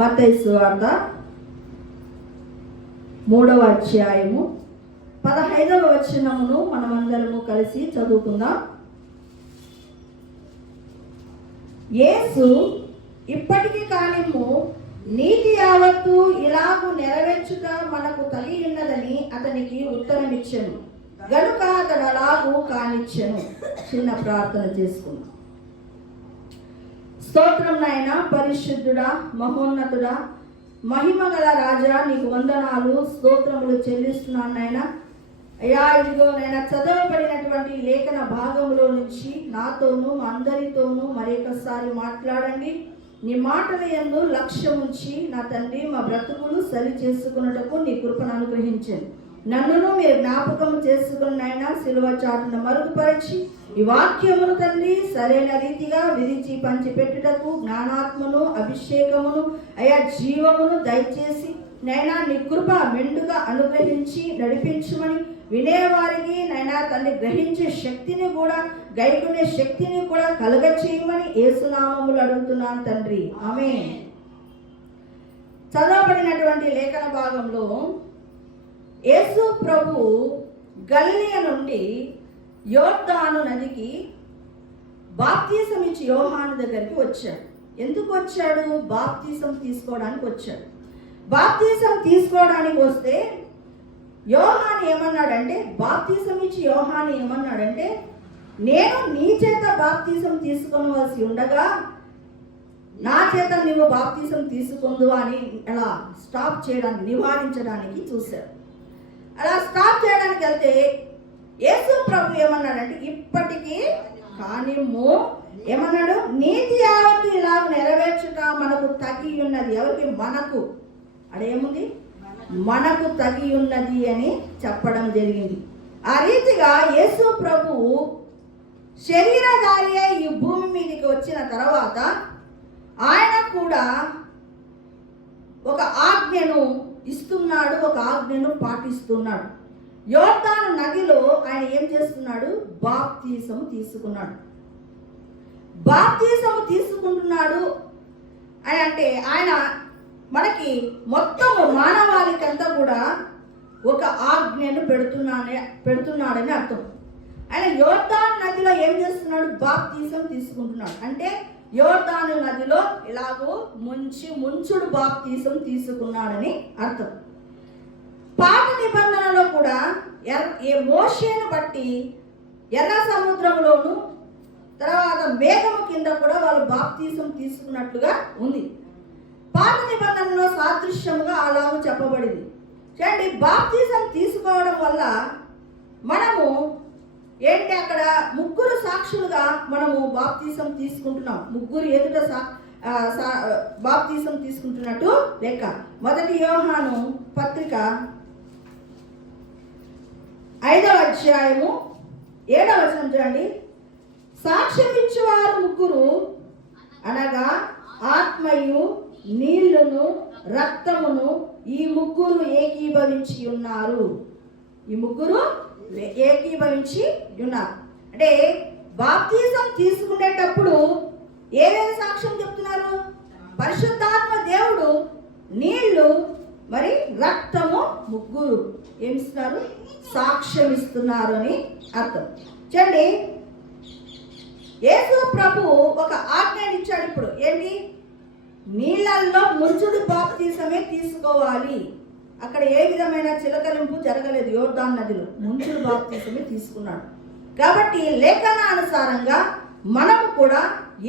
మత్తయి సువార్త 3వ అధ్యాయము 15వ వచనమును మనమందరము కలిసి చదువుకుందాం. యేసు ఇప్పటికి కానిమ్ము నీతి యావత్తు ఇలాగు నెరవేర్చుట మనకు కలిగి ఉన్నదని అతనికి ఉత్తరమిచ్చెను. గనుక అతడు అలాగూ కానిచ్చెను. చిన్న ప్రార్థన చేసుకుందాం. స్తోత్రం నాయన, పరిశుద్ధుడా, మహోన్నతుడా, మహిమ గల రాజా, నీకు వందనాలు స్తోత్రములు చెల్లిస్తున్నాను నాయన. అయ్యా, ఇదిగో నాయన చదవబడినటువంటి లేఖన భాగంలో నుంచి నాతోనూ మా అందరితోనూ మరొకసారి మాట్లాడండి. నీ మాటల యందు లక్ష్యం ఉంచి నా తండ్రి మా బ్రతుకులు సరి చేసుకున్నటకు నీ కృపను అనుగ్రహించండి. నన్నును మీరు జ్ఞాపకం చేసుకున్న నాయన సిలువ చాటును మరుగుపరిచి ఈ వాక్యమును తండ్రి సరైన రీతిగా విధించి పంచిపెట్టుటకు జ్ఞానాత్మను అభిషేకమును అయా జీవమును దయచేసి నైనా నీ కృప మెండుగా అనుగ్రహించి నడిపించమని వినేవారికి నైనా తండ్రి గ్రహించే శక్తిని కూడా గైకునే శక్తిని కూడా కలుగచేయమని యేసునామములు అడుగుతున్నాను తండ్రి, ఆమేన్. చదవబడినటువంటి లేఖన భాగంలో యేసు ప్రభు గలిలయ నుండి యోర్దాను నదికి బాప్తీసం ఇచ్చి యోహాను దగ్గరికి వచ్చాడు. ఎందుకు వచ్చాడు? బాప్తీసం తీసుకోవడానికి వచ్చాడు. బాప్తీసం తీసుకోవడానికి వస్తే యోహాను ఏమన్నాడంటే, బాప్తీసం ఇచ్చి యోహాను ఏమన్నాడంటే, నేను నీ చేత బాప్తీసం తీసుకోవలసి ఉండగా నా చేత నువ్వు బాప్తీసం తీసుకుందు అని అలా స్టాప్ చేయడానికి, నివారించడానికి చూశాడు. అలా స్టాప్ చేయడానికి వెళ్తే యేసు ప్రభు ఏమన్నాడంటే, ఇప్పటికీ కానిమ్ము ఏమన్నాడు, నీతి యావత్తు ఇలాగ నెరవేర్చుట మనకు తగి ఉన్నది. ఎవరికి? మనకు. అదేముంది? మనకు తగి ఉన్నది అని చెప్పడం జరిగింది. ఆ రీతిగా యేసు ప్రభు శరీరధారి ఈ భూమి మీదకి వచ్చిన తర్వాత ఆయన కూడా ఒక ఆజ్ఞను ఇస్తున్నాడు, ఒక ఆజ్ఞను పాటిస్తున్నాడు. యోర్దాను నదిలో ఆయన ఏం చేస్తున్నాడు? బాప్తీసం తీసుకున్నాడు. బాప్తీసం తీసుకుంటున్నాడు అని అంటే ఆయన మనకి మొత్తం మానవాళికంతా కూడా ఒక ఆజ్ఞను పెడుతున్నాడని అర్థం. ఆయన యోర్దాను నదిలో ఏం చేస్తున్నాడు? బాప్తీసం తీసుకుంటున్నాడు. అంటే యోర్దాను నదిలో ఇలాగో ముంచుడు బాప్తీసం తీసుకున్నాడని అర్థం. పాత నిబంధనలో కూడా మోషేను బట్టి ఎర్ర సముద్రంలోను తర్వాత మేఘము కింద కూడా వాళ్ళు బాప్తీసం తీసుకున్నట్లుగా ఉంది. పాత నిబంధనలో సాదృశ్యముగా అలాగూ చెప్పబడింది. చూడండి, బాప్తీసం తీసుకోవడం వల్ల మనము ఏంటి, అక్కడ ముగ్గురు సాక్షులుగా మనము బాప్తీసం తీసుకుంటున్నాం. ముగ్గురు ఎదుట బాప్తీసం తీసుకుంటున్నట్టు లెక్క. 1 యోహాను పత్రిక 5వ అధ్యాయము 7వ వచనం చూడండి. సాక్ష్యం ఇచ్చేవారు ముగ్గురు అనగా ఆత్మయు నీళ్లును రక్తమును ఈ ముగ్గురు ఏకీభవించి ఉన్నారు. ఈ ముగ్గురు ఏకీభవించి ఉన్నారు. అంటే బాప్తీసం తీసుకునేటప్పుడు ఏమేమి సాక్ష్యం చెప్తున్నారు? పరిశుద్ధాత్మ దేవుడు, నీళ్లు, మరి రక్తము, ముగ్గురు ఏమిస్తున్నారు? సాక్ష్యం ఇస్తున్నారు అని అర్థం. చూడండి, యేసు ప్రభు ఒక ఆజ్ఞని ఇచ్చాడు. ఇప్పుడు ఏంటి? నీళ్ళల్లో ముంచుడు బాప్తీసమే తీసుకోవాలి. అక్కడ ఏ విధమైన చిలకరింపు జరగలేదు. యోర్దాను నదిలో ముంచుడు బాప్తీసమే తీసుకున్నాడు. కాబట్టి లేఖనానుసారంగా మనము కూడా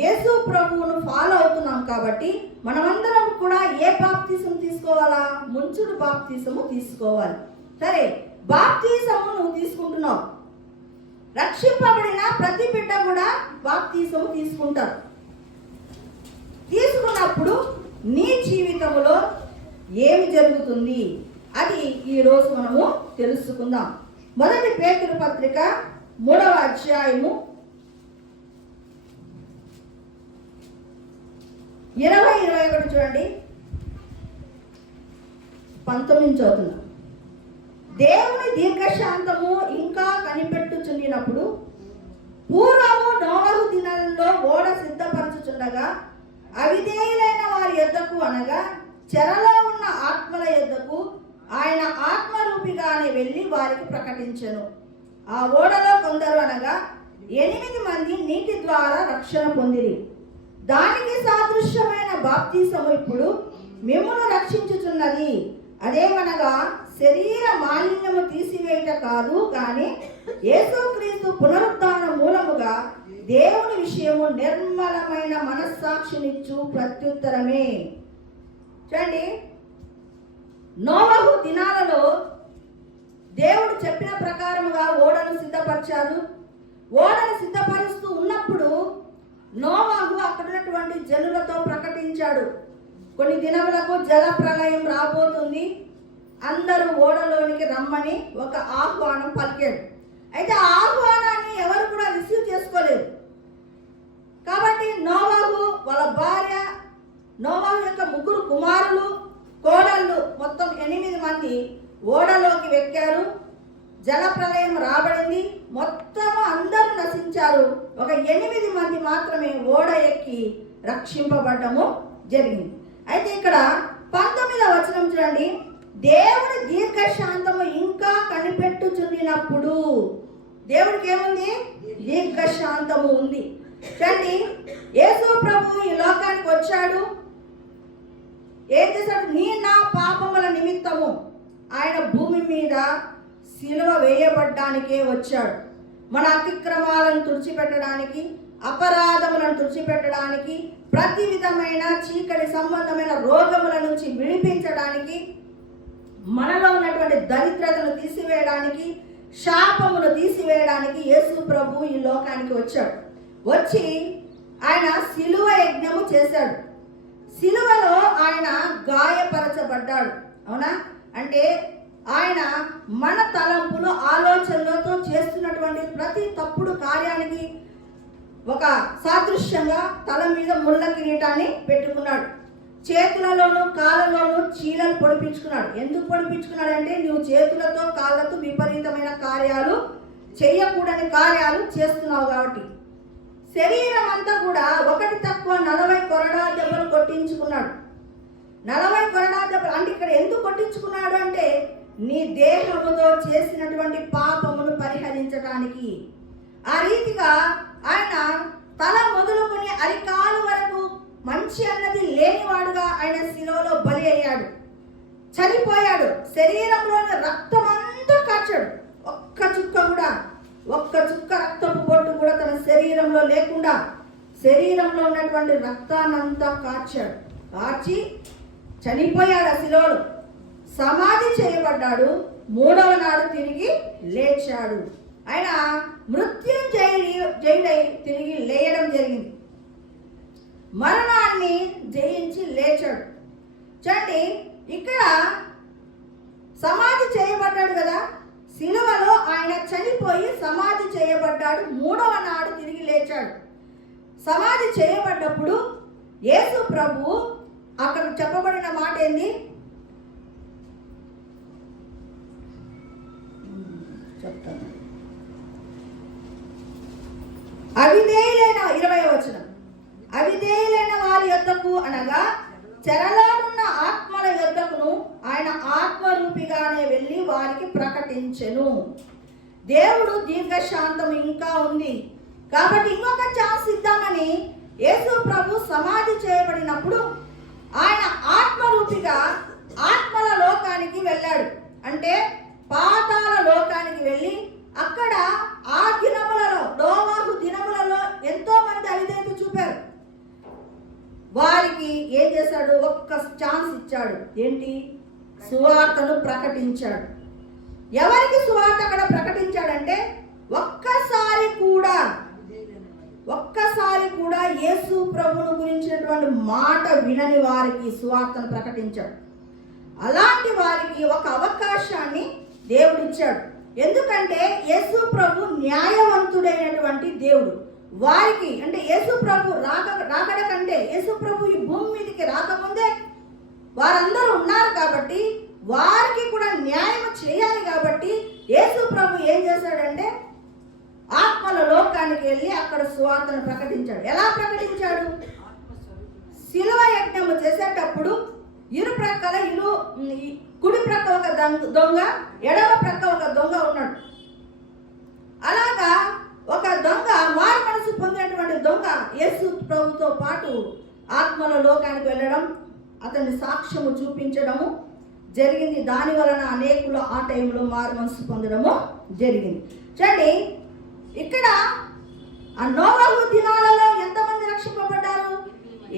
యేసు ప్రభువును ఫాలో అవుతున్నాం. కాబట్టి మనమందరం కూడా ఏ బాప్తీసం తీసుకోవాలా? ముంచుడు బాప్తీసము తీసుకోవాలి. సరే, బాప్తీసము నువ్వు తీసుకుంటున్నావు. రక్షింపబడిన ప్రతి బిడ్డ కూడా బాప్తీసము తీసుకుంటారు. తీసుకున్నప్పుడు నీ జీవితంలో ఏమి జరుగుతుంది అది ఈరోజు మనము తెలుసుకుందాం. 1 పేతురు పత్రిక 3వ అధ్యాయము 20-21 చూడండి. 19 చదువుతున్నాం. దేవుని దీర్ఘశాంతము ఇంకా కనిపెట్టుచుండినప్పుడు పూర్వము నోవహు దినాలలో ఓడ సిద్ధపరచుచుండగా అవిధేయులైన వారి యొద్దకు అనగా చెరలో ఉన్న ఆత్మల యొద్దకు ఆయన ఆత్మరూపిగానే వెళ్ళి వారికి ప్రకటించెను. ఆ ఓడలో కొందరు అనగా 8 మంది నీటి ద్వారా రక్షణ పొందిరి. దానికి సాదృశ్యమైన బాప్తిసము ఇప్పుడు మిమ్మును రక్షించుచున్నది. అదేమనగా శరీర మాలిన్యము తీసివేయట కాదు, కానీ యేసుక్రీస్తు పునరుద్ధాన మూలముగా దేవుని విషయము నిర్మలమైన మనస్సాక్షినిచ్చు ప్రత్యుత్తరమే. చూడండి, నోవహు దినాలలో దేవుడు చెప్పిన ప్రకారముగా ఓడను సిద్ధపరిచారు. ఓడను సిద్ధపరుస్తూ ఉన్నప్పుడు నోవహు అక్కడ ఉన్నటువంటి జనులతో ప్రకటించాడు, కొన్ని దినములకు జల ప్రళయం రాబోతుంది, అందరూ ఓడలోనికి రమ్మని ఒక ఆహ్వానం పలికాడు. అయితే ఆ ఆహ్వానాన్ని ఎవరు కూడా రిసీవ్ చేసుకోలేదు. కాబట్టి నోవహు, వాళ్ళ భార్య, నోవహు యొక్క 3 కుమారులు, కోడళ్ళు, మొత్తం 8 మంది ఓడలోకి వెక్కారు. జల ప్రళయం రాబడింది, మొత్తం అందరూ నశించారు. ఒక 8 మంది మాత్రమే ఓడ ఎక్కి రక్షింపబడము జరిగింది. అయితే ఇక్కడ 19వ వచనం చూడండి, దేవుడి దీర్ఘశాంతము ఇంకా కనిపెట్టుచున్నప్పుడు. దేవుడికి ఏముంది? దీర్ఘశాంతము ఉంది. చూడండి, యేసు ప్రభు ఈ లోకానికి వచ్చాడు. ఏం చేశాడు? నా పాపముల నిమిత్తము ఆయన భూమి మీద సిలువ వేయబడ్డానికే వచ్చాడు. మన అతిక్రమాలను తుడిచిపెట్టడానికి, అపరాధములను తుడిచిపెట్టడానికి, ప్రతి విధమైన చీకటి సంబంధమైన రోగముల నుంచి విడిపించడానికి, మనలో ఉన్నటువంటి దరిద్రతను తీసివేయడానికి, శాపమును తీసివేయడానికి యేసు ప్రభు ఈ లోకానికి వచ్చాడు. వచ్చి ఆయన సిలువ యజ్ఞము చేశాడు. సిలువలో ఆయన గాయపరచబడ్డాడు. అవునా? అంటే ఆయన మన తలంపులు, ఆలోచనలతో చేస్తున్నటువంటి ప్రతి తప్పుడు కార్యానికి ఒక సాదృశ్యంగా తల మీద ముళ్ళ కిరీటాన్ని పెట్టుకున్నాడు. చేతులలోను కాళ్ళలోను చీలలు పొడిపించుకున్నాడు. ఎందుకు పొడిపించుకున్నాడు అంటే, నువ్వు చేతులతో కాళ్ళతో విపరీతమైన కార్యాలు, చేయకూడని కార్యాలు చేస్తున్నావు కాబట్టి. శరీరం అంతా కూడా ఒకటి తక్కువ 40 కొరడా దెబ్బలు కొట్టించుకున్నాడు. 40 కొరడా దెబ్బలు అంటే ఇక్కడ ఎందుకు కొట్టించుకున్నాడు అంటే, నీ దేహముతో చేసినటువంటి పాపమును పరిహరించడానికి. ఆ రీతిగా ఆయన తల మొదలుకొని అరికాలు వరకు మంచి అన్నది లేనివాడుగా ఆయన శిలువలో బలి అయ్యాడు, చనిపోయాడు. శరీరంలోని రక్తం అంతా కార్చాడు. ఒక్క చుక్క రక్తపు బొట్టు కూడా తన శరీరంలో లేకుండా శరీరంలో ఉన్నటువంటి రక్తాన్నంతా కార్చి చనిపోయాడు. ఆ శిలువలో సమాధి చేయబడ్డాడు. 3వ నాడు తిరిగి లేచాడు. ఆయన మృత్యుంజయుడై తిరిగి లేయడం జరిగింది. మరణాన్ని జయించి లేచాడు. చూడండి, ఇక్కడ సమాధి చేయబడ్డాడు కదా, శిలువలో ఆయన చనిపోయి సమాధి చేయబడ్డాడు. 3వ నాడు తిరిగి లేచాడు. సమాధి చేయబడ్డప్పుడు యేసు ప్రభు అక్కడ చెప్పబడిన మాట ఏంది చెప్తాను. అవిధేయులైన 20వ వచనం, అవిధేయులైన వారి యొద్దకు అనగా చెరలోనున్న ఆత్మల యొద్దకును ఆయన ఆత్మరూపిగానే వెళ్ళి వారికి ప్రకటించెను. దేవుడు దీర్ఘశాంతం ఇంకా ఉంది కాబట్టి ఇంకొక ఛాన్స్ ఇద్దామని యేసు ప్రభు సమాధి చేయబడినప్పుడు ఆయన ఆత్మరూపిగా ఆత్మల లోకానికి వెళ్ళాడు. అంటే పాతాళ లోకానికి వెళ్ళి అక్కడ ఆ దినములలో, నోవహు దినములలో ఎంతో మంది అవిధేయత చూపారు. వారికి ఏం చేశాడు? ఒక్క ఛాన్స్ ఇచ్చాడు. ఏంటి? సువార్తను ప్రకటించాడు. ఎవరికి సువార్త అక్కడ ప్రకటించాడంటే, ఒక్కసారి కూడా యేసు ప్రభువును గురించినటువంటి మాట వినని వారికి సువార్తను ప్రకటించాడు. అలాంటి వారికి ఒక అవకాశాన్ని దేవుడిచ్చాడు. ఎందుకంటే యేసు ప్రభు న్యాయవంతుడైనటువంటి దేవుడు. వారికి అంటే యేసు ప్రభు రాకడ కంటే యేసు ప్రభు ఈ భూమి మీదకి రాకముందే వారందరూ ఉన్నారు కాబట్టి వారికి కూడా న్యాయం చేయాలి. కాబట్టి యేసు ప్రభు ఏం చేశాడంటే, ఆత్మల లోకానికి వెళ్ళి అక్కడ సువార్తను ప్రకటించాడు. ఎలా ప్రకటించాడు? చేసేటప్పుడు ఇరు ప్రక్కల కుడి ప్రక్క ఒక దొంగ, ఎడమ ప్రక్క ఒక దొంగ ఉన్నాడు. అలాగా ఒక దొంగ, మారు మనసు పొందినటువంటి దొంగ యేసు ప్రభుతో పాటు ఆత్మల లోకానికి వెళ్ళడం, అతని సాక్ష్యము చూపించడము జరిగింది. దాని వలన అనేకులు ఆ టైంలో మారు మనసు పొందడము జరిగింది. చూడండి, ఇక్కడ ఆ నోవహు దినాలలో ఎంతమంది రక్షింపబడ్డారు?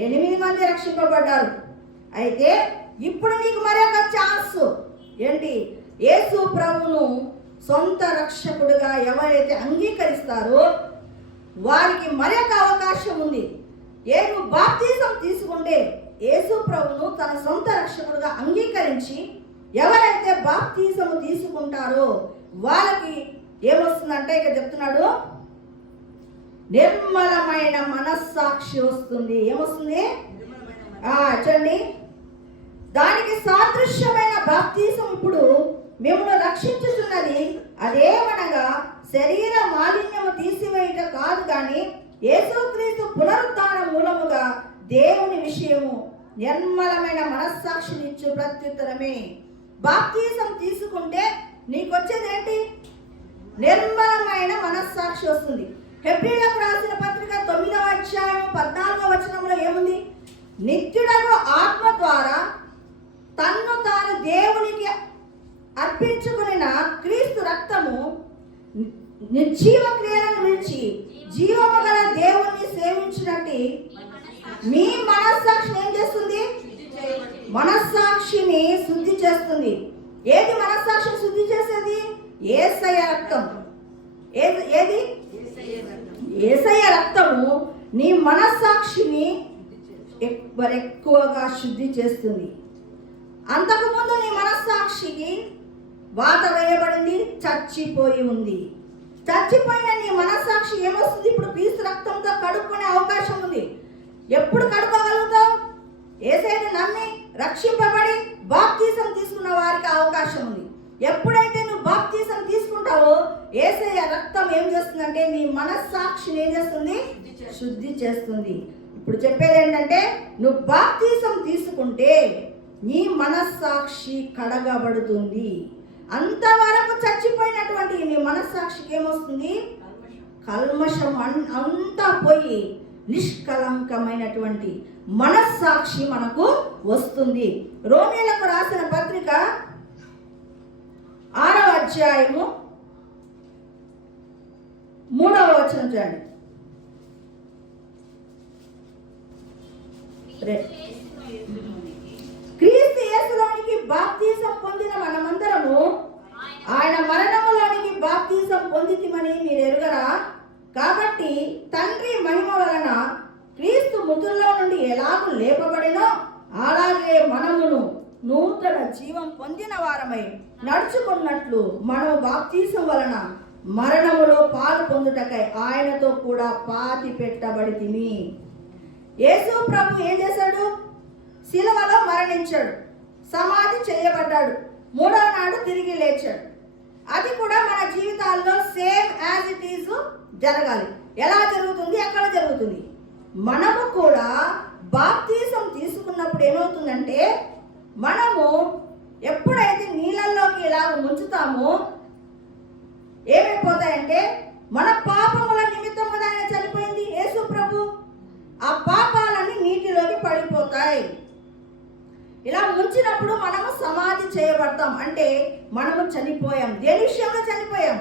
8 మంది రక్షింపబడ్డారు. అయితే ఇప్పుడు నీకు మరొక ఛాన్స్ ఏంటి? యేసు ప్రభును సొంత రక్షకుడిగా ఎవరైతే అంగీకరిస్తారో వారికి మరొక అవకాశం ఉంది. నువ్వు బాప్తిజం తీసుకుంటే యేసు ప్రభును తన సొంత రక్షకుడిగా అంగీకరించి ఎవరైతే బాప్తిజం తీసుకుంటారో వాళ్ళకి ఏమొస్తుందంటే, ఇక చెప్తున్నాడు, నిర్మలమైన మనస్సాక్షి వస్తుంది. ఏమొస్తుంది? చూడండి, దానికి సాదృశ్యమైన బాప్తిజం ఇప్పుడు మిమ్మల్ని రక్షించుతున్నది. అదేమనగా శరీర మాలిన్యము తీసివేయట కాదు, కానీ యేసుక్రీస్తు పునరుత్థానం మూలముగా దేవుని విషయము నిర్మలమైన మనస్సాక్షినిచ్చు ప్రత్యుత్తరమే. బాప్తిజం తీసుకుంటే నీకు వచ్చేది ఏంటి? నిర్మలమైన మనస్సాక్షి వస్తుంది. హెబ్రీయులకు రాసిన పత్రిక 9వ అధ్యాయం 14వ వచనంలో ఏముంది? నిత్యుడకు ఆత్మ ద్వారా తన్ను తాను దేవునికి అర్పించుకున్న క్రీస్తు రక్తము నిర్జీవ క్రియలను విడిచి జీవము గల దేవుణ్ణి సేవించినట్టు మీ మనస్సాక్షిని ఏం చేస్తుంది? మనస్సాక్షిని శుద్ధి చేస్తుంది. ఏది మనస్సాక్షిని శుద్ధి చేసేది? యేసయ్య రక్తం. ఏది? యేసయ్య రక్తము నీ మనస్సాక్షిని ఎక్కువగా శుద్ధి చేస్తుంది. అంతకుముందు నీ మనస్సాక్షికి వాత వేయబడింది, చచ్చిపోయి ఉంది. చచ్చిపోయిన నీ మనస్సాక్షి ఏమొస్తుంది? ఇప్పుడు క్రీస్తు రక్తంతో కడుక్కునే అవకాశం ఉంది. ఎప్పుడు కడుక్కోగలుగుతావు? యేసయ్యను నమ్మి రక్షింపబడి బాప్తిజం తీసుకున్న వారికి అవకాశం ఉంది. ఎప్పుడైతే నువ్వు బాప్తిజం తీసుకుంటావో యేసయ్య రక్తం ఏం చేస్తుందంటే నీ మనస్సాక్షిని ఏం చేస్తుంది? శుద్ధి చేస్తుంది. ఇప్పుడు చెప్పేది ఏంటంటే, నువ్వు బాప్తిజం తీసుకుంటే నీ మనస్సాక్షి కడగబడుతుంది. అంతవరకు చచ్చిపోయినటువంటి నీ మనస్సాక్షికి ఏమొస్తుంది? కల్మషం అంతా పోయి నిష్కలంకమైనటువంటి మనస్సాక్షి మనకు వస్తుంది. రోమీయులకు రాసిన పత్రిక 6వ అధ్యాయము 3వ వచనం చూడండి. క్రీస్తు యేసులోనికి బాప్తిజం పొందిన మనమందరము ఆయన మరణములోనికి బాప్తిజం పొందితిమని మీరు ఎరుగరా? కాబట్టి తండ్రి మహిమ వలన క్రీస్తు మృతుల్లో నుండి ఎలాగూ లేపబడినో అలాగే మనమును నూతన జీవం పొందిన వారమై నడుచుకున్నట్లు మనం బాప్తిజం వలన మరణములో పాలు పొందుటకై ఆయనతో కూడా పాతి పెట్టబడితిమి. యేసు ప్రభు ఏం చేశాడు? శిలువలో మరణించాడు, సమాధి చేయబడ్డాడు, 3వ నాడు తిరిగి లేచాడు. అది కూడా మన జీవితాల్లో సేమ్ యాజ్ ఇట్ ఈజ్ జరగాలి. ఎలా జరుగుతుంది? ఎక్కడ జరుగుతుంది? మనము కూడా బాప్తిజం తీసుకున్నప్పుడు ఏమవుతుందంటే, మనము ఎప్పుడైతే నీళ్ళల్లోకి ఇలా ముంచుతామో ఏమైపోతాయంటే, మన పాపముల నిమిత్తం కదా ఆయన చనిపోయింది యేసు ప్రభు. ఆ పాపాలన్నీ నీటిలోకి పడిపోతాయి. ఇలా ముంచినప్పుడు మనము సమాధి చేయబడతాం. అంటే మనము చనిపోయాం. దేని విషయంలో చనిపోయాం?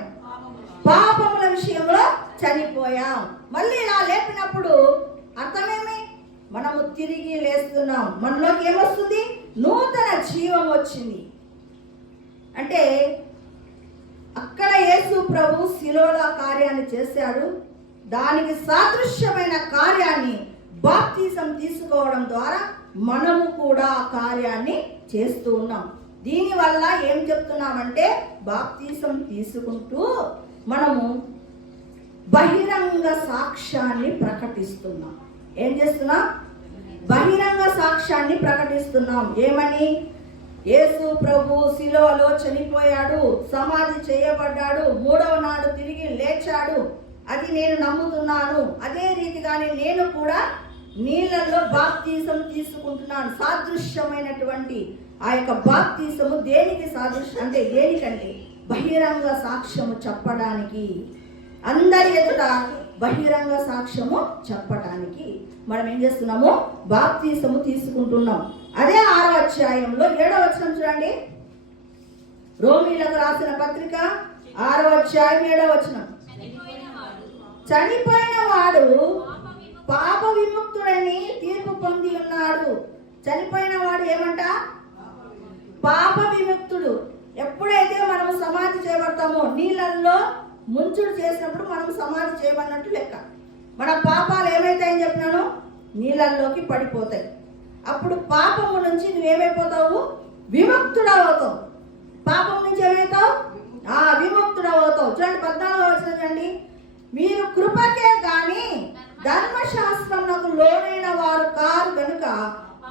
పాపముల విషయంలో చనిపోయాం. మళ్ళీ ఇలా లేపినప్పుడు అర్థమేమి? మనము తిరిగి లేస్తున్నాం. మనలోకి ఏమొస్తుంది? నూతన జీవం వచ్చింది. అంటే అక్కడ యేసు ప్రభు శిలువలో కార్యాన్ని చేశాడు. దానికి సాదృశ్యమైన కార్యాన్ని బాప్తిజం తీసుకోవడం ద్వారా మనము కూడా ఆ కార్యాన్ని చేస్తూ ఉన్నాం. దీనివల్ల ఏం చెప్తున్నామంటే, బాప్తిజం తీసుకుంటూ మనము బహిరంగ సాక్ష్యాన్ని ప్రకటిస్తున్నాం. ఏం చేస్తున్నాం? బహిరంగ సాక్ష్యాన్ని ప్రకటిస్తున్నాం. ఏమని? యేసు ప్రభు శిలువలో చనిపోయాడు, సమాధి చేయబడ్డాడు, 3వ నాడు తిరిగి లేచాడు, అది నేను నమ్ముతున్నాను. అదే రీతిగానే నేను కూడా నీళ్ళల్లో బాప్తీసం తీసుకుంటున్నాను. సాదృశ్యమైనటువంటి ఆ యొక్క బాప్తీసము దేనికి సాదృశ్యం అంటే దేనికంటే బహిరంగ సాక్ష్యము చెప్పడానికి, అందరి ఎదుట బహిరంగ సాక్ష్యము చెప్పడానికి మనం ఏం చేస్తున్నాము? బాప్తీసము తీసుకుంటున్నాం. అదే 6వ అధ్యాయంలో 7వ వచనం చూడండి. రోమీలకు రాసిన పత్రిక 6వ అధ్యాయం 7వ వచనం. చనిపోయిన వాడు పాప విముక్తుడని తీర్పు పొంది ఉన్నాడు. చనిపోయిన వాడు ఏమంట? పాప విముక్తుడు. ఎప్పుడైతే మనం సమాధి చేయబడతామో, నీళ్ళల్లో ముంచుడు చేసినప్పుడు మనం సమాధి చేయబడినట్టు లెక్క. మన పాపాలు ఏమైతాయని చెప్పినాను? నీళ్ళల్లోకి పడిపోతాయి. అప్పుడు పాపము నుంచి నువ్వేమైపోతావు? విముక్తుడవుతావు. పాపం నుంచి ఏమవుతావు? విముక్తుడవుతావు. చూడండి 14వ వచనం చూడండి. మీరు కృపకే గాని ధర్మశాస్త్రమునకు లోనైన వారు కారు కనుక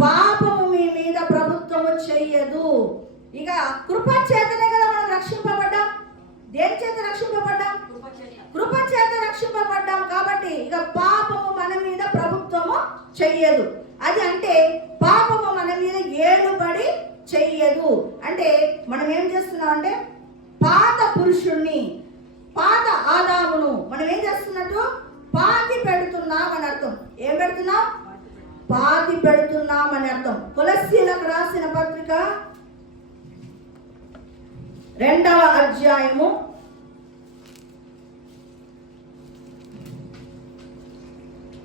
పాపము మీ మీద ప్రభుత్వము చెయ్యదు. ఇక కృప చేతనే కదా మనం రక్షింపబడ్డాం. దేని చేత రక్షింపబడ్డాం? కృప చేత రక్షింపబడ్డాం. కాబట్టి ఇక పాపము మన మీద ప్రభుత్వము చెయ్యదు. అది అంటే పాపము మన మీద ఏలుబడి చెయ్యదు. అంటే మనం ఏం చేస్తున్నాం అంటే పాత పురుషుణ్ణి, పాత ఆదామును మనం ఏం చేస్తున్నట్టు పాతి పెడుతున్నాం అని అర్థం. ఏం పెడుతున్నాం? పాతి పెడుతున్నాం అని అర్థం. కొలస్సీలకు రాసిన పత్రిక 2వ అధ్యాయము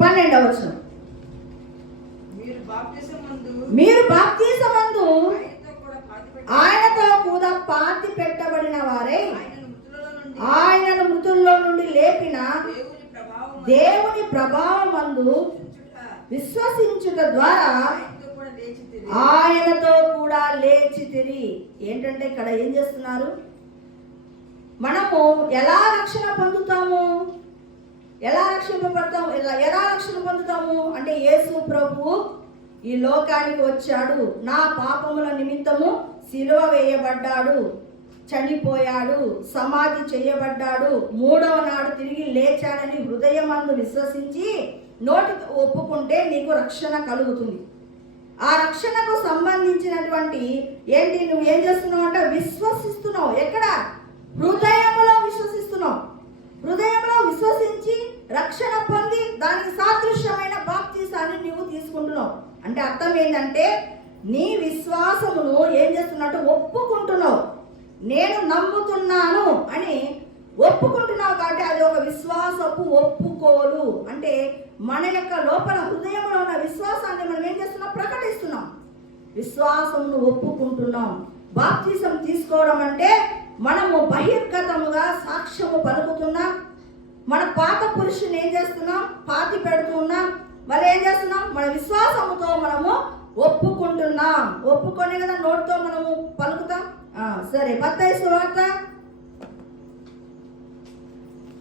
12వ వచనం. మీరు బాప్తిసమందు ఆయనతో కూడా పాతి పెట్టబడిన వారే ఆయనను మృతుల్లో నుండి లేపిన దేవుని ప్రభావమందు విశ్వసించుట ద్వారా ఆయనతో కూడా లేచితిరి. ఏంటంటే ఇక్కడ ఏం చేస్తున్నారు? మనము ఎలా రక్షణ పొందుతాము? ఎలా రక్షింపబడతాము? ఎలా రక్షణ పొందుతాము అంటే యేసు ప్రభువు ఈ లోకానికి వచ్చాడు, నా పాపముల నిమిత్తము సిలువ వేయబడ్డాడు, చనిపోయాడు, సమాధి చేయబడ్డాడు, 3వ నాడు తిరిగి లేచాడని హృదయమందు విశ్వసించి నోటితో ఒప్పుకుంటే నీకు రక్షణ కలుగుతుంది. ఆ రక్షణకు సంబంధించినటువంటి ఏంటి? నువ్వు ఏం చేస్తున్నావు అంటే విశ్వసిస్తున్నావు. ఎక్కడ? హృదయంలో విశ్వసిస్తున్నావు. హృదయంలో విశ్వసించి రక్షణ పొంది దానికి సాదృశ్యమైన బాప్తీసాన్ని నువ్వు తీసుకుంటున్నావు. అంటే అర్థం ఏంటంటే నీ విశ్వాసమును ఏం చేస్తున్నట్టు ఒప్పుకుంటున్నావు. నేను నమ్ముతున్నాను అని ఒప్పుకుంటున్నావు. కాబట్టి అది ఒక విశ్వాసపు ఒప్పుకోలు. అంటే మన యొక్క లోపల హృదయంలో ఉన్న విశ్వాసాన్ని మనం ఏం చేస్తున్నాం? ప్రకటిస్తున్నాం. విశ్వాసమును ఒప్పుకుంటున్నాం. బాప్తిసం తీసుకోవడం అంటే మనము బహిర్గతముగా సాక్ష్యము పలుకుతున్నాం. మన పాత పురుషుని ఏం చేస్తున్నాం? పాతి పెడుతున్నాం. మళ్ళీ ఏం చేస్తున్నాం? మన విశ్వాసముతో మనము ఒప్పుకుంటున్నాం. ఒప్పుకొని కదా నోటితో మనము పలుకుతాం. సరే, మత్తయి సువార్త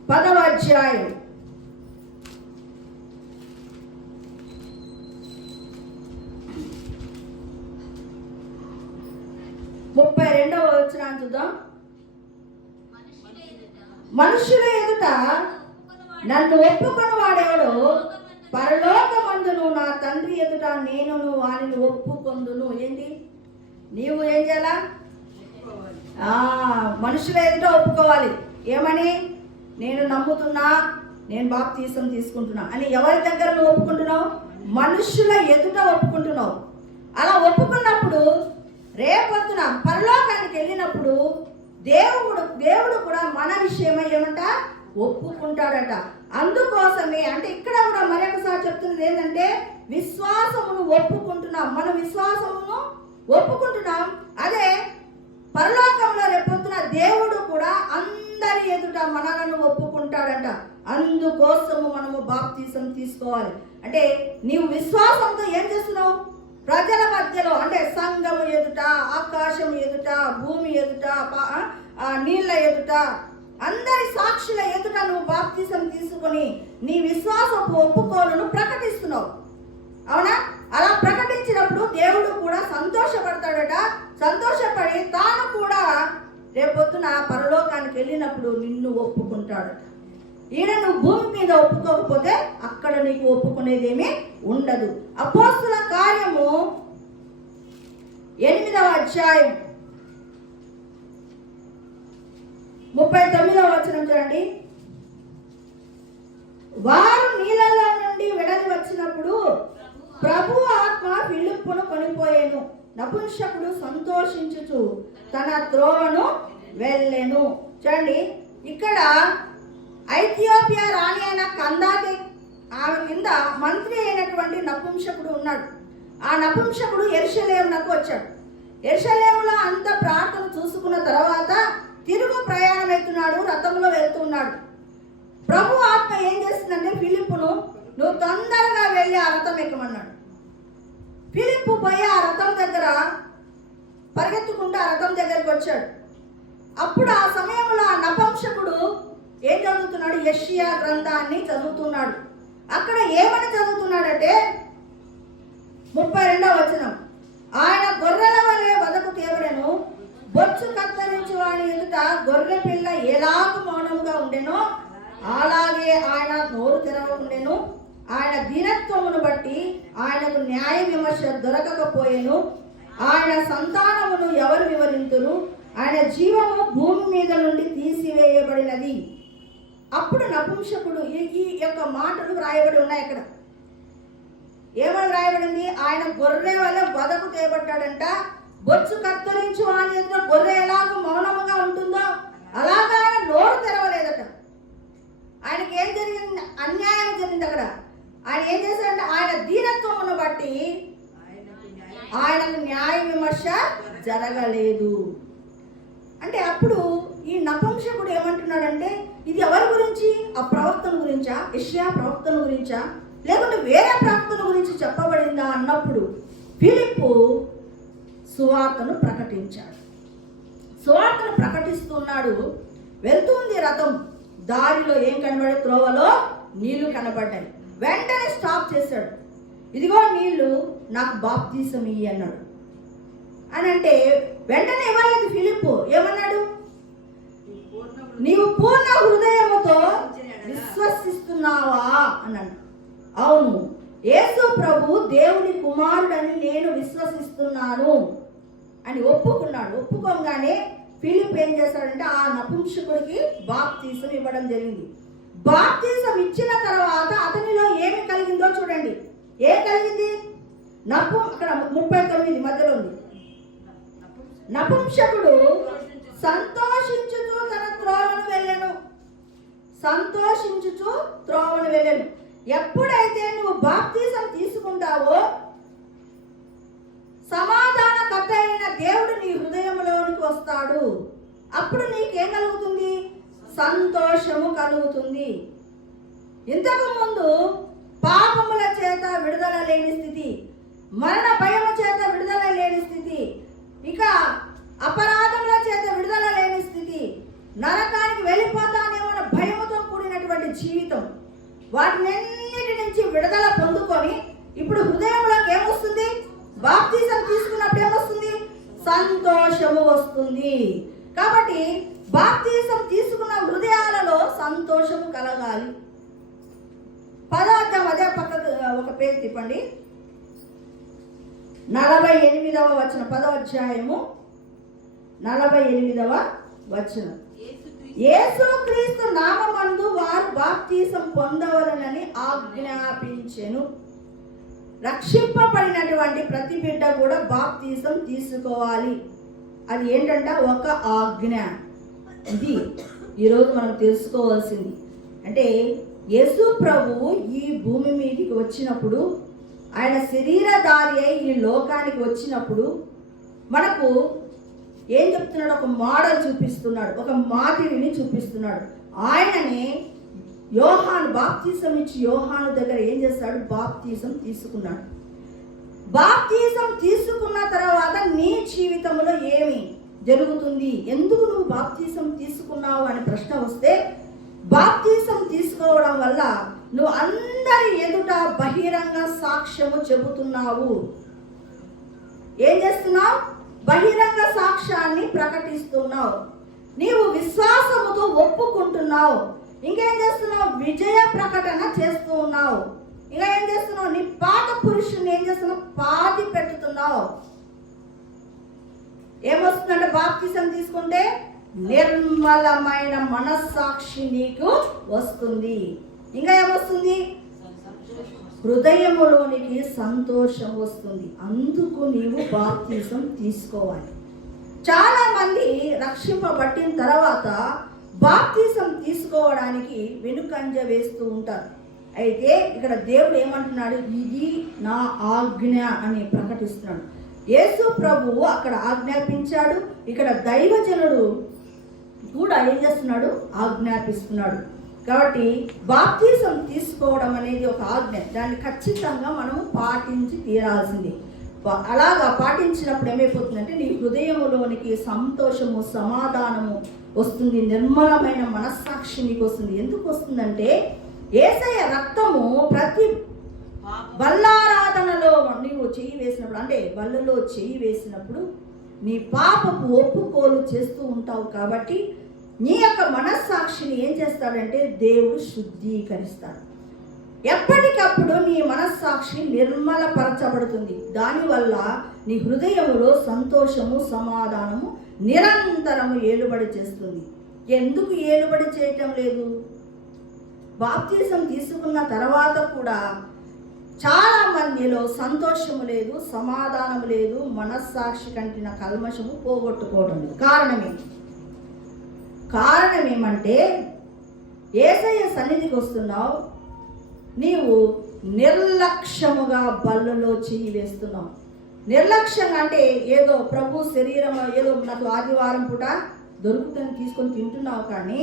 10వ అధ్యాయం 32వ వచనం చూద్దాం. మనుషుల ఎదుట నన్ను ఒప్పుకొని వాడేవాడు పరలోకమందును నా తండ్రి ఎదుట నేను వారిని ఒప్పుకొందును. ఏంటి? నీవు ఏం చేయాలా? మనుషుల ఎదుట ఒప్పుకోవాలి. ఏమని? నేను నమ్ముతున్నా, నేను బాప్తీసం తీసుకుంటున్నా అని. ఎవరి దగ్గర నువ్వు ఒప్పుకుంటున్నావు? మనుషుల ఎదుట ఒప్పుకుంటున్నావు. అలా ఒప్పుకున్నప్పుడు రేపొద్దున పరలోకానికి వెళ్ళినప్పుడు దేవుడు కూడా మన విషయమై ఏమంట ఒప్పుకుంటాడట. అందుకోసమే అంటే ఇక్కడ కూడా మరొకసారి చెప్తున్నది ఏంటంటే విశ్వాసమును ఒప్పుకుంటున్నాం. మన విశ్వాసమును ఒప్పుకుంటున్నాం. అదే పరలోకంలో రేపొద్దున దేవుడు కూడా అందరి ఎదుట మనలను ఒప్పుకుంటాడంట. అందుకోసము మనము బాప్తీసం తీసుకోవాలి. అంటే నీవు విశ్వాసంతో ఏం చేస్తున్నావు? ప్రజల మధ్యలో అంటే సంఘము ఎదుట, ఆకాశం ఎదుట, భూమి ఎదుట, నీళ్ళ ఎదుట, అందరి సాక్షుల ఎదుట నువ్వు బాప్తీసం తీసుకొని నీ విశ్వాసపు ఒప్పుకోలను ప్రకటిస్తున్నావు. అవునా? అలా ప్రకటించినప్పుడు దేవుడు కూడా సంతోషపడతాడట. సంతోషపడి తాను కూడా రేపొద్దున పరలోకానికి వెళ్ళినప్పుడు నిన్ను ఒప్పుకుంటాడట. ఈడ నువ్వు భూమి మీద ఒప్పుకోకపోతే అక్కడ నీకు ఒప్పుకునేదేమీ ఉండదు. అపోస్తుల కార్యము 8వ అధ్యాయం 39వ వచనం చూడండి. వారు నీళ్ళలో నుండి వెడలి వచ్చినప్పుడు ప్రభు ఆత్మ ఫిలిప్పును కొనిపోయేను. నపుంసకుడు సంతోషించుచు తన త్రోవను వెళ్ళెను. చూడండి, ఇక్కడ ఐథియోపియా రాణి అయిన కందాకి ఆమె కింద మంత్రి అయినటువంటి నపుంసకుడు ఉన్నాడు. ఆ నపుంసకుడు యెరూషలేమునకు వచ్చాడు. యెరూషలేములో అంత ప్రార్థన చూసుకున్న తర్వాత తిరుగు ప్రయాణం అవుతున్నాడు, రథంలో వెళ్తున్నాడు. ప్రభు ఆత్మ ఏం చేస్తుందంటే ఫిలిప్పును నువ్వు తొందరగా వెళ్ళి ఆ రథం ఎక్కమన్నాడు. ఫిలిప్పు పోయి ఆ రథం దగ్గర పరిగెత్తుకుంటూ ఆ రథం దగ్గరికి వచ్చాడు. అప్పుడు ఆ సమయంలో ఆ నపుంసకుడు ఏం చదువుతున్నాడు? యెషయా గ్రంథాన్ని చదువుతున్నాడు. అక్కడ ఏమని చదువుతున్నాడంటే 32వ వచనం, ఆయన గొర్రెల వలె వదకు తేబడెను, బొచ్చు కత్తిరించి వాడి ఎదుట గొర్రె పిల్ల ఎలాగ మౌనముగా ఉండెనో అలాగే ఆయన నోరు తెరవకుండెను. ఆయన దీనత్వమును బట్టి ఆయనకు న్యాయ విమర్శ దొరకకపోయెను. ఆయన సంతానమును ఎవరు వివరింతురు? ఆయన జీవము భూమి మీద నుండి తీసివేయబడినది. అప్పుడు నపుంసకుడు ఈ యొక్క మాటలు రాయబడి ఉన్నాయి అక్కడ. ఏమని రాయబడింది? ఆయన గొర్రె వల్ల వదకు తేబడ్డాడంట. బొచ్చు కత్తిరించు అని ఎదుట గొర్రె ఎలాగో మౌనముగా ఉంటుందో అలాగా ఆయన నోరు తెరవలేదట. ఆయనకి ఏం జరిగింది? అన్యాయం జరిగింది అక్కడ. ఆయన ఏం చేశాడంటే ఆయన దీనత్వమును బట్టి ఆయనకు న్యాయ విమర్శ జరగలేదు. అంటే అప్పుడు ఈ నపుంసకుడు ఏమంటున్నాడంటే ఇది ఎవరి గురించి? ఆ ప్రవక్తను గురించా? యెషయా ప్రవక్తను గురించా? లేకుంటే వేరే ప్రవక్తను గురించి చెప్పబడిందా అన్నప్పుడు ఫిలిప్పు సువార్తను ప్రకటించాడు. సువార్తను ప్రకటిస్తున్నాడు. వెళ్తుంది రథం. దారిలో ఏం కనబడి? త్రోవలో నీళ్లు కనబడ్డాయి. వెంటనే స్టాప్ చేశాడు. ఇదిగో నీళ్లు, నాకు బాప్తీసం ఇయ్యి అన్నాడు. అని అంటే వెంటనే ఇవ్వలేదు ఫిలిప్పు. ఏమన్నాడు? నీవు పూర్ణ హృదయముతో విశ్వసిస్తున్నావా అన్నాడు. అవును, యేసు ప్రభు దేవుని కుమారుడని నేను విశ్వసిస్తున్నాను అని ఒప్పుకున్నాడు. ఒప్పుకోగానే ఫిలిప్ ఏం చేశాడంటే ఆ నపుంసకుడికి బాప్తీసం ఇవ్వడం జరిగింది. బాప్తీసం ఇచ్చిన తర్వాత అతనిలో ఏమి కలిగిందో చూడండి. ఏం కలిగింది? అక్కడ 39 మధ్యలో ఉంది. నపుంసకుడు సంతోషించుచు తన త్రోవను వెళ్ళెను. సంతోషించుచు త్రోవను వెళ్ళెను. ఎప్పుడైతే నువ్వు బాప్తీసం తీసుకుంటావో సమాధానకర్త అయిన దేవుడు నీ హృదయంలోనికి వస్తాడు. అప్పుడు నీకేం కలుగుతుంది? సంతోషము కలుగుతుంది. ఇంతకు ముందు పాపముల చేత విడుదల లేని స్థితి, మరణ భయము చేత విడుదల లేని స్థితి, ఇక అపరాధముల చేత విడుదల లేని స్థితి, నరకానికి వెళ్ళిపోతానేమో భయముతో కూడినటువంటి జీవితం, వాటినన్నిటి నుంచి విడుదల పొందుకొని ఇప్పుడు హృదయంలోకి ఏమొస్తుంది? బాప్తీసం తీసుకున్నప్పుడు ఏమొస్తుంది? సంతోషము వస్తుంది. కాబట్టి బాప్తీసం తీసుకున్న హృదయాలలో సంతోషము కలగాలి. 10వ అధ్యాయం అదే పక్కకు ఒక పేరు తిప్పండి. 48వ వచనం. 10వ అధ్యాయము 48వ వచనం. యేసుక్రీస్తు నామమందు వారు బాప్తీసం పొందవలనని ఆజ్ఞాపించెను. రక్షింపబడినటువంటి ప్రతి బిడ్డ కూడా బాప్తీసం తీసుకోవాలి. అది ఏంటంటే ఒక ఆజ్ఞ. ఇది ఈరోజు మనం తెలుసుకోవాల్సింది. అంటే యేసు ప్రభువు ఈ భూమి మీదకి వచ్చినప్పుడు, ఆయన శరీరధారి అయి ఈ లోకానికి వచ్చినప్పుడు మనకు ఏం చెప్తున్నాడు? ఒక మోడల్ చూపిస్తున్నాడు, ఒక మాదిరిని చూపిస్తున్నాడు. ఆయననే యోహాను బాప్తీసం ఇచ్చి యోహాను దగ్గర ఏం చేస్తాడు? బాప్తీసం తీసుకున్నాడు. బాప్తీసం తీసుకున్న తర్వాత నీ జీవితంలో ఏమి జరుగుతుంది? ఎందుకు నువ్వు బాప్తీసం తీసుకున్నావు అనే ప్రశ్న వస్తే, బాప్తీసం తీసుకోవడం వల్ల నువ్వు అందరి ఎదుట బహిరంగ సాక్ష్యము చెబుతున్నావు. ఏం చేస్తున్నావు? బహిరంగ సాక్ష్యాన్ని ప్రకటిస్తున్నావు. నీవు విశ్వాసముతో ఒప్పుకుంటున్నావు. ఇంకేం చేస్తున్నావు? విజయ ప్రకటన చేస్తూ ఉన్నావు. ఇంకా ఏం చేస్తున్నావు? నీ పాత పురుషుని ఏం చేస్తున్నావు? పాతి పెట్టుతున్నావు. ఏమొస్తుందంటే బాప్తిసం తీసుకుంటే నిర్మలమైన మనస్సాక్షి నీకు వస్తుంది. ఇంకా ఏమొస్తుంది? హృదయములోనికి సంతోషం వస్తుంది. అందుకు నీవు బాప్తిసం తీసుకోవాలి. చాలా మంది రక్షింపబట్టిన తర్వాత బాప్తిసం తీసుకోవడానికి వెనుకంజ వేస్తూ ఉంటారు. అయితే ఇక్కడ దేవుడు ఏమంటున్నాడు? ఇది నా ఆజ్ఞ అని ప్రకటిస్తున్నాడు. యేసు ప్రభువు అక్కడ ఆజ్ఞాపించాడు. ఇక్కడ దైవజనుడు కూడా ఏం చేస్తున్నాడు? ఆజ్ఞాపిస్తున్నాడు. కాబట్టి బాప్తిసం తీసుకోవడం అనేది ఒక ఆజ్ఞ. దాన్ని ఖచ్చితంగా మనము పాటించి తీరాల్సింది. అలాగా పాటించినప్పుడు ఏమైపోతుందంటే నీ హృదయములోనికి సంతోషము, సమాధానము వస్తుంది. నిర్మలమైన మనస్సాక్షి నీకు వస్తుంది. ఎందుకు వస్తుందంటే యేసయ్య రక్తము ప్రతి బల్లారాధనలో నీవు చెయ్యి వేసినప్పుడు, అంటే బల్లలో చెయ్యి వేసినప్పుడు నీ పాపపు ఒప్పుకోలు చేస్తూ ఉంటావు. కాబట్టి నీ యొక్క మనస్సాక్షిని ఏం చేస్తాడంటే దేవుడు శుద్ధీకరిస్తాడు. ఎప్పటికప్పుడు నీ మనస్సాక్షి నిర్మలపరచబడుతుంది. దానివల్ల నీ హృదయములో సంతోషము, సమాధానము నిరంతరము ఏలుబడి చేస్తుంది. ఎందుకు ఏలుబడి చేయటం లేదు? బాప్తిసం తీసుకున్న తర్వాత కూడా చాలా మందిలో సంతోషము లేదు, సమాధానము లేదు, మనస్సాక్షి కంటిన కల్మషము పోగొట్టుకోవడం లేదు. కారణం ఏమంటే యేసయ్య సన్నిధికి వస్తున్నావు, నీవు నిర్లక్ష్యముగా బల్లలో చెయ్యి వేస్తున్నావు. నిర్లక్ష్యంగా అంటే ఏదో ప్రభు శరీరం ఏదో నాకు ఆదివారం పూట దొరుకుతుంది తీసుకొని తింటున్నావు, కానీ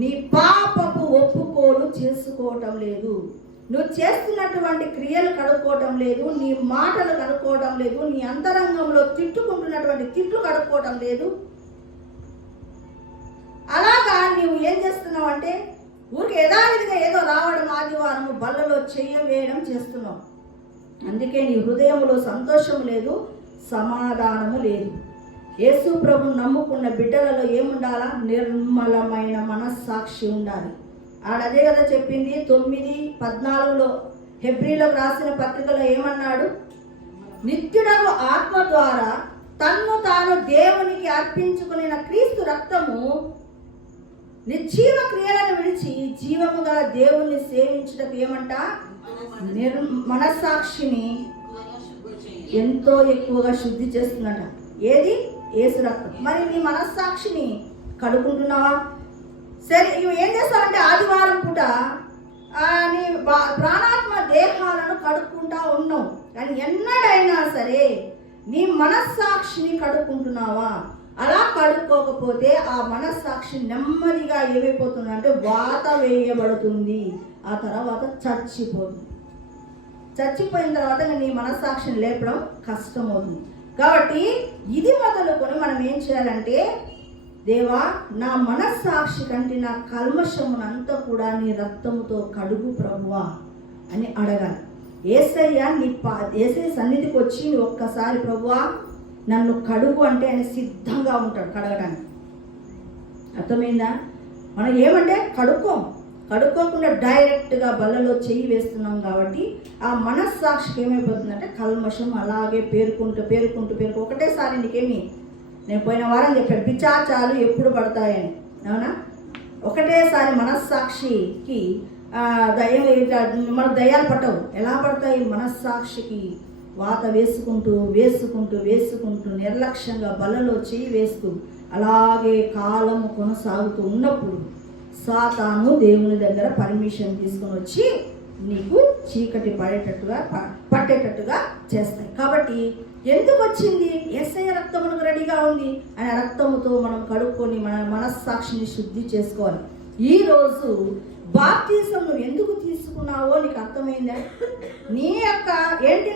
నీ పాపపు ఒప్పుకోలు చేసుకోవటం లేదు. నువ్వు చేస్తున్నటువంటి క్రియలు కడుక్కోవటం లేదు, నీ మాటలు కడుక్కోవటం లేదు, నీ అంతరంగంలో తిట్టుకుంటున్నటువంటి తిట్లు కడుక్కోవటం లేదు. అలాగా నీవు ఏం చేస్తున్నావు అంటే ఊరికి యథావిధిగా ఏదో రావడం, ఆదివారము బల్లలో చెయ్య వేయడం చేస్తున్నావు. అందుకే నీ హృదయంలో సంతోషం లేదు, సమాధానము లేదు. యేసు ప్రభుని నమ్ముకున్న బిడ్డలలో ఏముండాలా? నిర్మలమైన మనస్సాక్షి ఉండాలి. ఆడదే కదా చెప్పింది 9:14 హెబ్రీలకు రాసిన పత్రికలో ఏమన్నాడు? నిత్యుడగు ఆత్మ ద్వారా తన్ను తాను దేవునికి అర్పించుకున్న క్రీస్తు రక్తము నిర్జీవ క్రియలను విడిచి జీవము గల దేవుణ్ణి సేవించుటకు ఏమంట? మనస్సాక్షిని ఎంతో ఎక్కువగా శుద్ధి చేస్తున్నట. ఏది? యేసు రక్తం. మరి నీ మనస్సాక్షిని కడుక్కుంటున్నావా? సరే, ఇవి ఏం చేస్తావంటే ఆదివారం పూట నీ ప్రాణాత్మ దేహాలను కడుక్కుంటా ఉన్నావు, కానీ ఎన్నడైనా సరే నీ మనస్సాక్షిని కడుక్కుంటున్నావా? అలా కడుక్కోకపోతే ఆ మనస్సాక్షి నెమ్మదిగా ఏమైపోతుందంటే వాత వేయబడుతుంది. ఆ తర్వాత చచ్చిపోతుంది. చచ్చిపోయిన తర్వాత నీ మనస్సాక్షిని లేపడం కష్టమవుతుంది. కాబట్టి ఇది మొదలుకొని మనం ఏం చేయాలంటే, దేవా నా మనస్సాక్షి కంటే నా కల్మషమునంతా కూడా నీ రక్తముతో కడుగు ప్రభువా అని అడగాలి. యేసయ్య సన్నిధికి వచ్చి నువ్వు ఒక్కసారి ప్రభువా నన్ను కడుగు అంటే ఆయన సిద్ధంగా ఉంటాడు కడగడానికి. అర్థమైందా? మనం ఏమంటే కడుక్కోకుండా డైరెక్ట్గా బల్లలో చెయ్యి వేస్తున్నాం. కాబట్టి ఆ మనస్సాక్షికి ఏమైపోతుందంటే కల్మషం అలాగే పేరుకుంటూ ఒకటేసారి నీకేమి, నేను పోయిన వారం చెప్పాను పిచాచాలు ఎప్పుడు పడతాయని, అవునా? ఒకటేసారి మనస్సాక్షికి మన దయ్యాలు పట్టవు. ఎలా పడతాయి? మనస్సాక్షికి వాత వేసుకుంటూ నిర్లక్ష్యంగా బలలో చెయ్యి వేస్తూ అలాగే కాలము కొనసాగుతూ ఉన్నప్పుడు సాతాను దేవుని దగ్గర పర్మిషన్ తీసుకొని వచ్చి నీకు చీకటి పట్టేటట్టుగా చేస్తాయి. కాబట్టి ఎందుకు వచ్చింది? యేసయ్య రక్తం మనకు రెడీగా ఉంది. ఆయన రక్తముతో మనం కడుక్కొని మన మనస్సాక్షిని శుద్ధి చేసుకోవాలి. ఈరోజు బాప్తిసం నువ్వు ఎందుకు తీసుకున్నావో నీకు అర్థమైందా? నీ యొక్క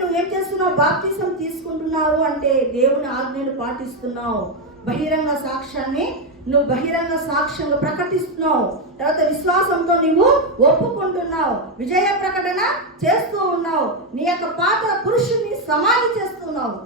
నువ్వేం చేస్తున్నావు? బాప్తిసం తీసుకుంటున్నావు అంటే దేవుని ఆజ్ఞలు పాటిస్తున్నావు, బహిరంగ సాక్ష్యాన్ని నువ్వు బహిరంగ సాక్ష్యంగా ప్రకటిస్తున్నావు, తర్వాత విశ్వాసంతో నువ్వు ఒప్పుకుంటున్నావు, విజయ ప్రకటన చేస్తూ ఉన్నావు, నీ యొక్క పాత పురుషుని సమాధి చేస్తున్నావు,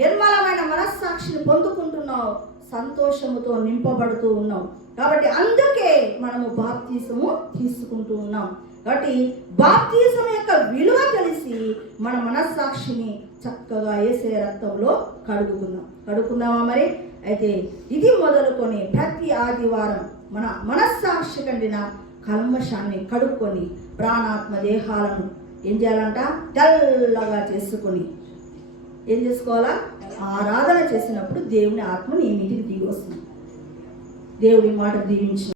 నిర్మలమైన మనస్సాక్షిని పొందుకుంటున్నావు, సంతోషముతో నింపబడుతూ ఉన్నావు. కాబట్టి అందుకే మనము బాప్తిసము తీసుకుంటూ ఉన్నాం. కాబట్టి బాప్తిసం యొక్క విలువ తెలిసి మన మనస్సాక్షిని చక్కగా యేసయ్య రక్తంలో కడుగుకుందామా మరి? అయితే ఇది మొదలుకొని ప్రతి ఆదివారం మన మనస్సాక్షి కండిన కల్మషాన్ని కడుక్కొని ప్రాణాత్మ దేహాలను ఏం చేయాలంట? తెల్లగా చేసుకొని ఏం చేసుకోవాలా? ఆరాధన చేసినప్పుడు దేవుని ఆత్మ నీ మీదికి దిగి వస్తుంది. దేవుడి మాట దీవించిన